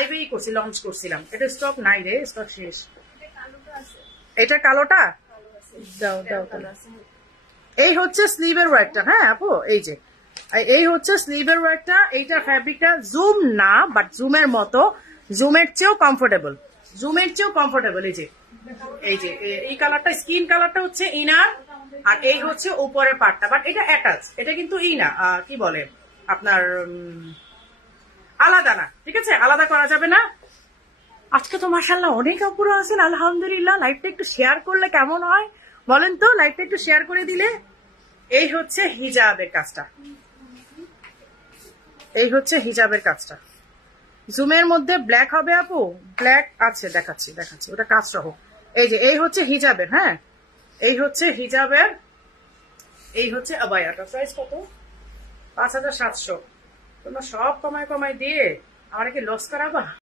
লাইভেই করছি, লঞ্চ করছিলাম। এটা স্টক নাই রে, স্টক শেষ। এটা কালোটা দাও দাও তাহলে। এই হচ্ছে স্লিভের ওয়ার্কটা। হ্যাঁ আপু, এই যে এই হচ্ছে স্লিভের ওয়ার্কটা। এইটা ফ্যাব্রিকটা জুম না, বাট জুমের মতো, জুমের চেয়েও কমফোর্টেবল, জুমের চেয়েও কমফোর্টেবল। এই যে এই কালারটা, স্কিন কালারটা হচ্ছে ইনার, আর এই হচ্ছে উপরের পার্টটা। বাট এটা অ্যাটাচ, এটা কিন্তু না, কি বলে আপনার আলাদা না, ঠিক আছে, আলাদা করা যাবে না। আজকে তো মাশাআল্লাহ অনেক আপুরা আছেন, আলহামদুলিল্লাহ। লাইভটা একটু শেয়ার করলে কেমন হয় বলেন তো, লাইভটা একটু শেয়ার করে দিলে। এই হচ্ছে হিজাবের কাজটা, এই হচ্ছে হিজাবের কাজটা। জুমের মধ্যে ব্ল্যাক হবে আপু, ব্ল্যাক আছে, দেখাচ্ছি দেখাচ্ছি, ওটা কাজ সহ। এই যে এই হচ্ছে হিজাবের, হ্যাঁ এই হচ্ছে হিজাবের, এই হচ্ছে আবায়াটা। প্রাইস কত? 5700। তোমরা সব কমায় কমায় দিয়ে আমার কি লস করাবা?